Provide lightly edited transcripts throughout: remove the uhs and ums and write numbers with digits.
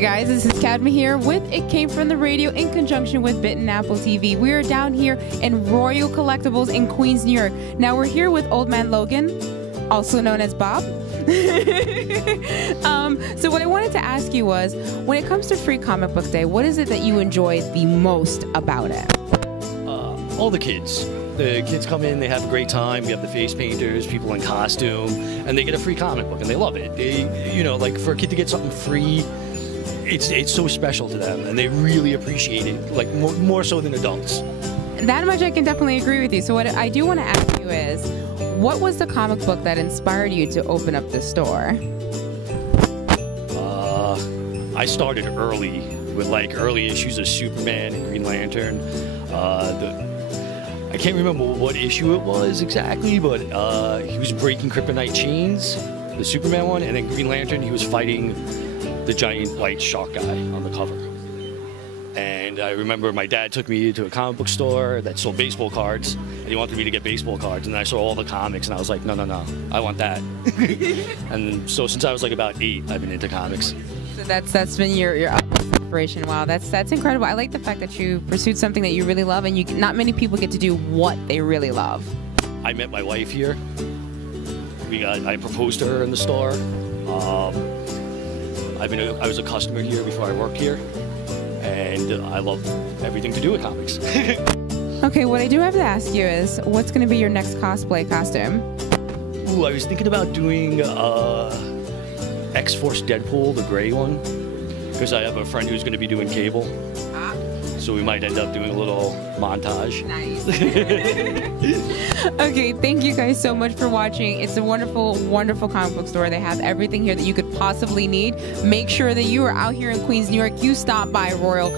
Hey guys, this is Cadma here with It Came From The Radio in conjunction with Bitten TV. We are down here in Royal Collectibles in Queens, New York. Now we're here with Old Man Logan, also known as Bob. So what I wanted to ask you was, when it comes to Free Comic Book Day, what is it that you enjoy the most about it? All the kids. The kids come in, they have a great time. We have the face painters, people in costume, and they get a free comic book, and they love it. They, you know, like for a kid to get something free, it's so special to them, and they really appreciate it, like more so than adults. That much I can definitely agree with you. So what I do want to ask you is, what was the comic book that inspired you to open up the store? I started early with like early issues of Superman and Green Lantern. I can't remember what issue it was exactly, but he was breaking kryptonite chains, the Superman one, and then Green Lantern, he was fighting the giant white shark guy on the cover. And I remember my dad took me to a comic book store that sold baseball cards, and he wanted me to get baseball cards, and I saw all the comics, and I was like, no, I want that. And so since I was like about 8, I've been into comics. So that's been your inspiration. Wow, that's incredible. I like the fact that you pursued something that you really love, and not many people get to do what they really love. I met my wife here. I proposed to her in the store. I was a customer here before I worked here, and I love everything to do with comics. Okay, what I do have to ask you is, what's going to be your next cosplay costume? Ooh, I was thinking about doing X-Force Deadpool, the gray one, because I have a friend who's going to be doing Cable. So we might end up doing a little montage. Nice. Okay, thank you guys so much for watching. It's a wonderful, wonderful comic book store. They have everything here that you could possibly need. Make sure that you are out here in Queens, New York. You stop by Royal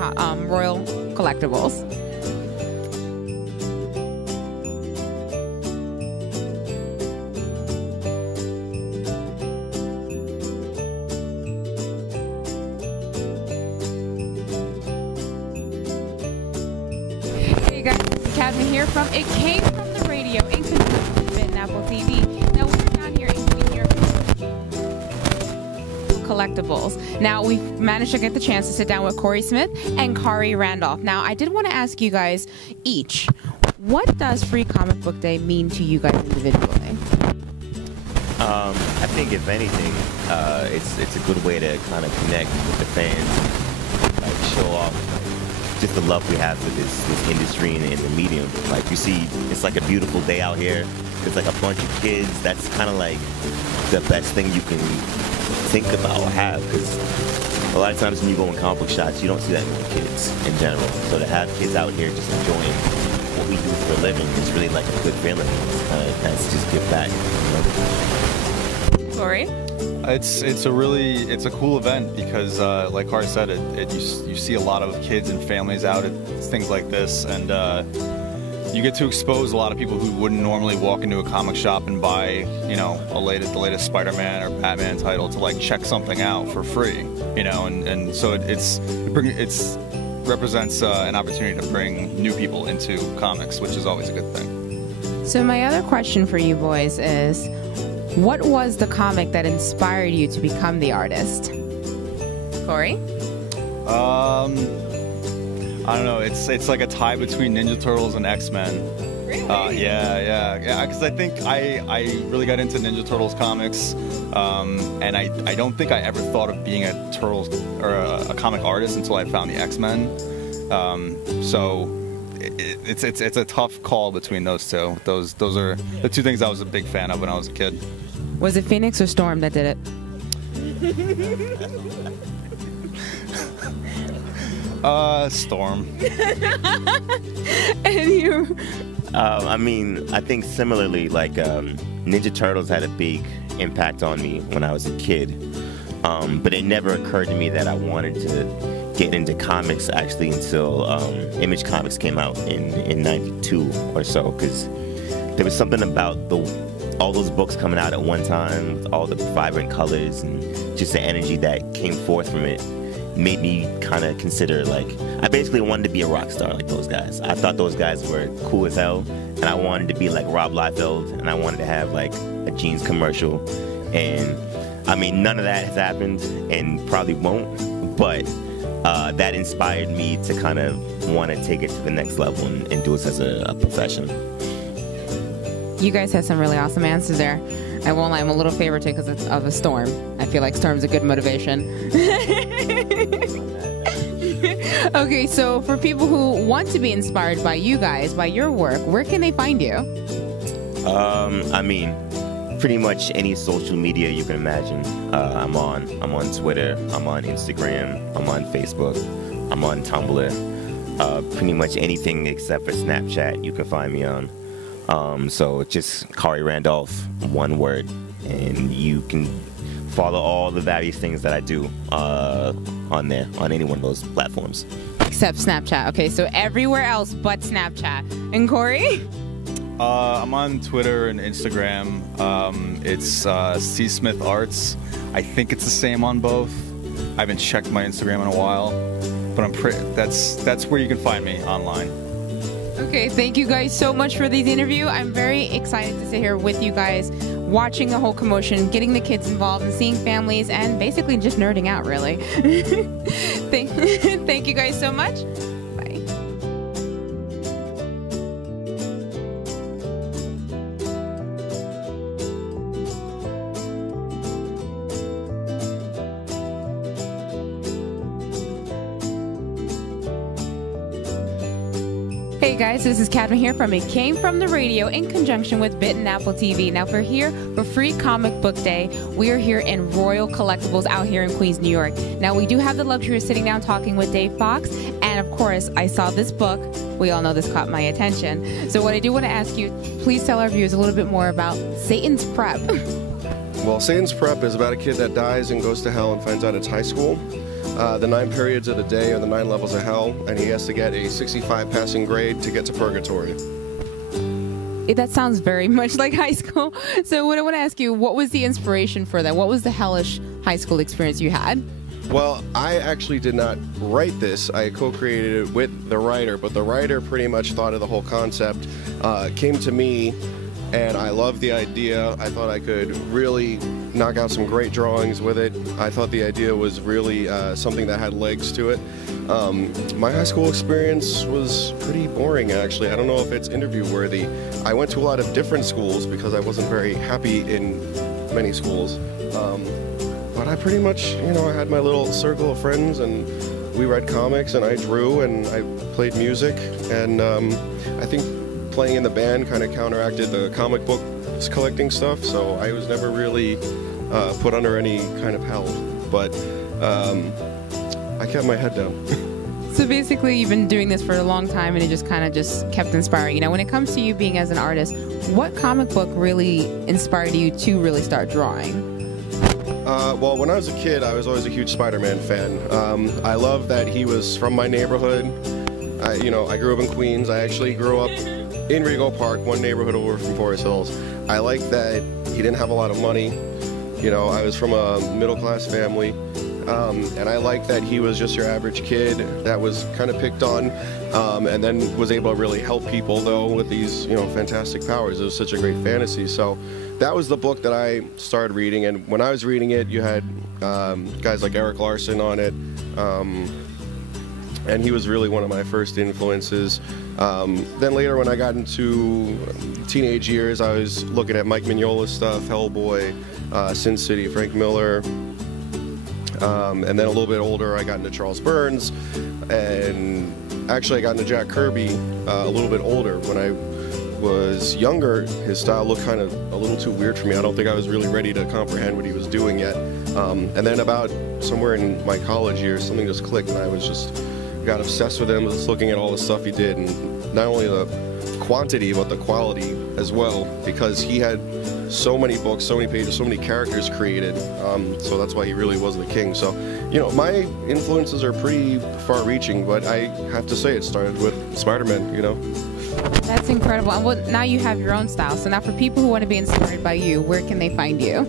Collectibles. Hey guys, this is Cadma here from It Came From The Radio in conjunction with Bitten TV. Now we're down here in Queens, New York. Collectibles. Now we've managed to get the chance to sit down with Cory Smith and Khary Randolph. Now I did want to ask you guys each, what does Free Comic Book Day mean to you guys individually? I think if anything, it's a good way to kind of connect with the fans, like show off just the love we have for this industry and the medium. Like you see, it's like a beautiful day out here. There's like a bunch of kids. That's kind of like the best thing you can think about or have, because a lot of times when you go in comic book shops, you don't see that many kids in general. So to have kids out here just enjoying what we do for a living is really like a good feeling. It's kind of nice to just give back. You know? Cory? It's a cool event because, like Khary said, you see a lot of kids and families out at things like this, and you get to expose a lot of people who wouldn't normally walk into a comic shop and buy, you know, the latest Spider-Man or Batman title to like check something out for free, you know, and so it represents an opportunity to bring new people into comics, which is always a good thing. So my other question for you boys is, what was the comic that inspired you to become the artist? Cory? I don't know. It's like a tie between Ninja Turtles and X-Men. Really? Yeah. Because I think I really got into Ninja Turtles comics, and I don't think I ever thought of being a Turtles or a comic artist until I found the X-Men. So it's a tough call between those two. Those are the two things I was a big fan of when I was a kid. Was it Phoenix or Storm that did it? Storm. And you? I mean, I think similarly, like Ninja Turtles had a big impact on me when I was a kid, but it never occurred to me that I wanted to get into comics actually until Image Comics came out in '92 or so, because there was something about all those books coming out at one time with all the vibrant colors and just the energy that came forth from it made me kind of consider, like, I basically wanted to be a rock star like those guys. I thought those guys were cool as hell, and I wanted to be like Rob Liefeld, and I wanted to have like a jeans commercial. And I mean, none of that has happened and probably won't, but that inspired me to kind of want to take it to the next level and do it as a profession. You guys had some really awesome answers there. I won't lie, I'm a little favorited because of a storm. I feel like storm's a good motivation. Okay, so for people who want to be inspired by you guys, by your work, where can they find you? I mean, pretty much any social media you can imagine. I'm on Twitter, I'm on Instagram, I'm on Facebook, I'm on Tumblr. Pretty much anything except for Snapchat you can find me on. So just Khary Randolph, one word, and you can follow all the various things that I do on there, on any one of those platforms. Except Snapchat. Okay, so everywhere else but Snapchat. And Cory? I'm on Twitter and Instagram. It's C Smith Arts. I think it's the same on both. I haven't checked my Instagram in a while, but that's where you can find me online. Okay, thank you guys so much for this interview. I'm very excited to sit here with you guys, watching the whole commotion, getting the kids involved, and seeing families, and basically just nerding out, really. Thank you guys so much. Bye. Hey guys, this is Cadma here from It Came From the Radio in conjunction with Bitten TV. Now we're here for Free Comic Book Day. We are here in Royal Collectibles out here in Queens, New York. Now we do have the luxury of sitting down talking with Dave Fox, and of course I saw this book. We all know this caught my attention. So what I do want to ask you, please tell our viewers a little bit more about Satan's Prep. Well, Satan's Prep is about a kid that dies and goes to hell and finds out it's high school. The 9 periods of the day are the 9 levels of hell, and he has to get a 65 passing grade to get to purgatory. That sounds very much like high school. So what I want to ask you, what was the inspiration for that? What was the hellish high school experience you had? Well, I actually did not write this. I co-created it with the writer, but the writer pretty much thought of the whole concept, came to me, and I loved the idea. I thought I could really knock out some great drawings with it. I thought the idea was really something that had legs to it. My high school experience was pretty boring, actually. I don't know if it's interview worthy. I went to a lot of different schools because I wasn't very happy in many schools. But I pretty much, I had my little circle of friends, and we read comics, and I drew, and I played music, and I think playing in the band kind of counteracted the comic book collecting stuff, so I was never really put under any kind of hell, but I kept my head down. So basically you've been doing this for a long time, and it just kind of kept inspiring. When it comes to you being as an artist, what comic book really inspired you to really start drawing? Well, when I was a kid, I was always a huge Spider-Man fan. I love that he was from my neighborhood. I grew up in Queens. I actually grew up in Rego Park, one neighborhood over from Forest Hills. I liked that he didn't have a lot of money. I was from a middle-class family, and I liked that he was just your average kid that was kind of picked on, and then was able to really help people, though, with these, fantastic powers. It was such a great fantasy. So that was the book that I started reading, and when I was reading it, you had guys like Eric Larson on it, and he was really one of my first influences. Then later, when I got into teenage years, I was looking at Mike Mignola's stuff, Hellboy, Sin City, Frank Miller, and then a little bit older, I got into Charles Burns, and actually I got into Jack Kirby a little bit older. When I was younger, his style looked kind of a little too weird for me. I don't think I was really ready to comprehend what he was doing yet. And then about somewhere in my college years, something just clicked, and I was just got obsessed with him, just looking at all the stuff he did, and not only the quantity but the quality as well, because he had so many books, so many pages, so many characters created, so that's why he really was the king. So my influences are pretty far-reaching, but I have to say it started with Spider-Man. That's incredible. And well, now you have your own style, so now for people who want to be inspired by you, where can they find you?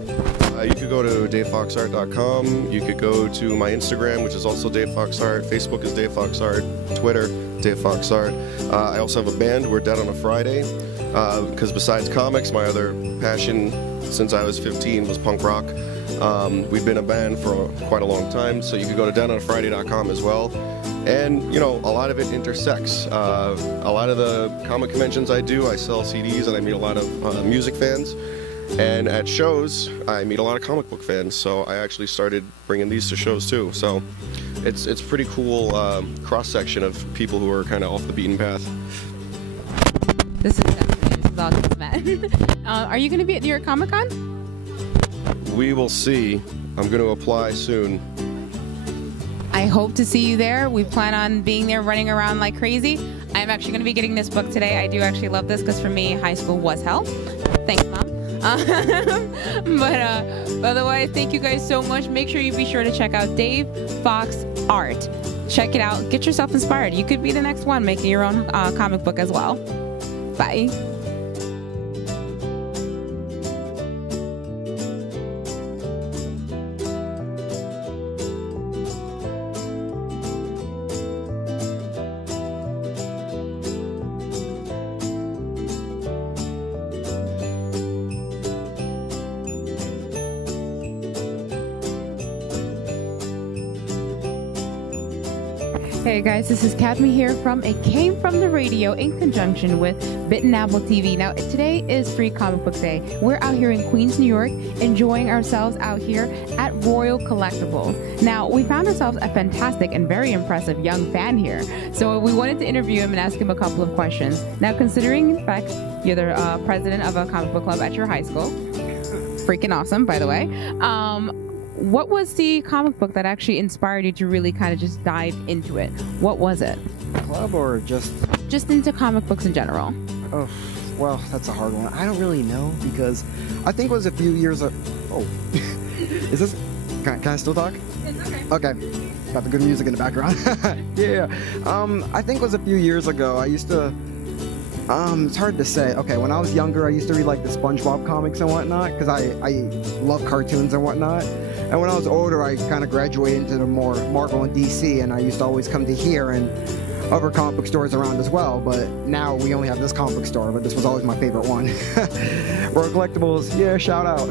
You could go to davefoxart.com. You could go to my Instagram, which is also Dave Fox Art. Facebook is Dave Fox Art. Twitter, Dave Fox Art. I also have a band. We're Dead on a Friday. Because besides comics, my other passion since I was 15 was punk rock. We've been a band for quite a long time, so you could go to deadonafriday.com as well. And, you know, a lot of it intersects. A lot of the comic conventions I do, I sell CDs and I meet a lot of music fans. And at shows, I meet a lot of comic book fans, so I actually started bringing these to shows too. So it's pretty cool cross-section of people who are kind of off the beaten path. This is all just met. Are you going to be at New York Comic Con? We will see. I'm going to apply soon. I hope to see you there. We plan on being there running around like crazy. I'm actually going to be getting this book today. I do actually love this because for me, high school was hell. Thanks, Mom. But otherwise, thank you guys so much. Make sure you be sure to check out Dave Fox Art. Check it out. Get yourself inspired. You could be the next one making your own comic book as well. Bye. Hey guys, this is Cadma here from It Came From the Radio in conjunction with Bitten TV. Now, today is Free Comic Book Day. We're out here in Queens, New York, enjoying ourselves out here at Royal Collectibles. Now, we found ourselves a fantastic and very impressive young fan here. So we wanted to interview him and ask him a couple of questions. Now, considering, in fact, you're the president of a comic book club at your high school, freaking awesome, by the way. What was the comic book that actually inspired you to really kind of just dive into it? What was it? Club or just into comic books in general? Oh, well, that's a hard one. I don't really know because I think it was a few years ago. Oh, is this? Can I still talk? It's okay. Okay, got the good music in the background. Yeah. I think it was a few years ago. I used to. It's hard to say. Okay, when I was younger, I used to read like the SpongeBob comics and whatnot because I love cartoons and whatnot. And when I was older, I kind of graduated into the more Marvel and DC, and I used to always come to here and other comic book stores around as well. But now we only have this comic book store, but this was always my favorite one. Royal Collectibles, yeah, shout out.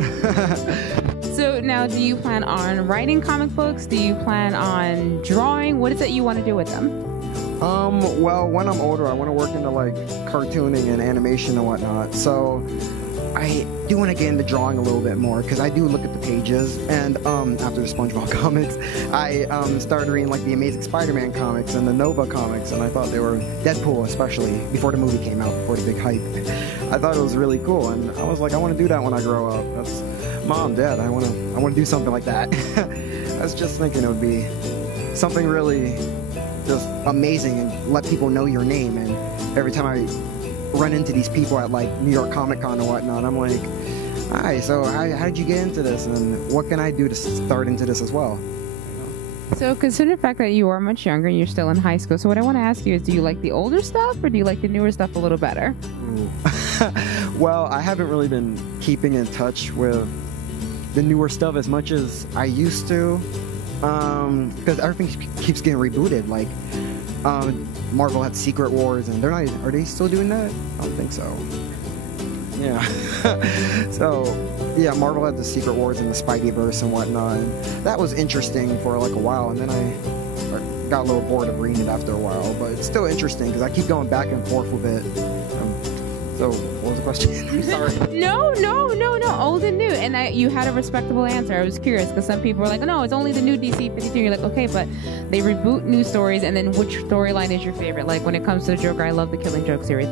So now, do you plan on writing comic books? Do you plan on drawing? What is it you want to do with them? Well, when I'm older, I want to work into like cartooning and animation and whatnot. So I do want to get into drawing a little bit more because I do look at the pages. And after the SpongeBob comics, I started reading like the Amazing Spider-Man comics and the Nova comics, and I thought they were Deadpool, especially before the movie came out, before the big hype. I thought it was really cool, and I was like, I want to do that when I grow up. That's Mom, Dad. I want to do something like that. I was just thinking it would be something really just amazing and let people know your name. And every time I run into these people at like New York Comic Con and whatnot, I'm like, hi, so how did you get into this, and what can I do to start into this as well? So consider the fact that you are much younger and you're still in high school, so what I want to ask you is, do you like the older stuff or do you like the newer stuff a little better? Well, I haven't really been keeping in touch with the newer stuff as much as I used to, because everything keeps getting rebooted. Like Marvel had Secret Wars, and are they still doing that? I don't think so. Yeah. So yeah, Marvel had the Secret Wars and the Spideyverse and whatnot, and that was interesting for like a while, and then I got a little bored of reading it after a while, but it's still interesting because I keep going back and forth with it. So what was the question? I'm sorry. No, old and new, and you had a respectable answer. I was curious because some people were like, no, it's only the new DC 52. You're like, okay, but they reboot new stories, and then which storyline is your favorite? Like when it comes to the Joker, I love the Killing Joke series.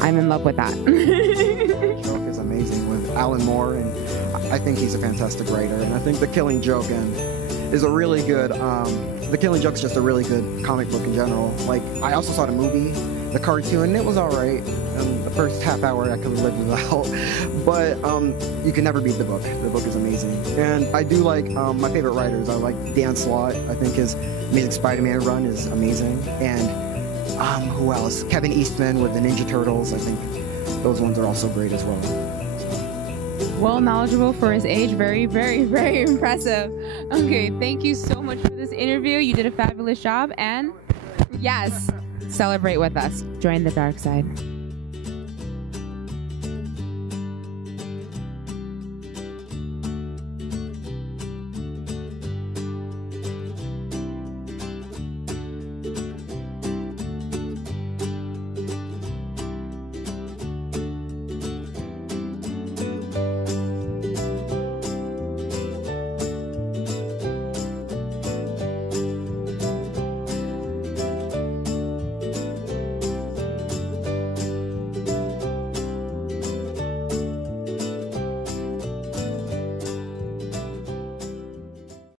I'm in love with that. Joke is amazing with Alan Moore, and I think he's a fantastic writer, and I think the Killing Joke is a really good. The Killing Joke is just a really good comic book in general. Like I also saw the movie, the cartoon, and it was alright. The first half hour I could have lived without, but you can never beat the book. The book is amazing, and I do like my favorite writers. I like Dan Slott. I think his Amazing Spider-Man run is amazing, and who else? Kevin Eastman with the Ninja Turtles. I think those ones are also great as well. Well knowledgeable for his age. Very, very, very impressive. Okay, thank you so much for this interview. You did a fabulous job, and yes, celebrate with us. Join the dark side.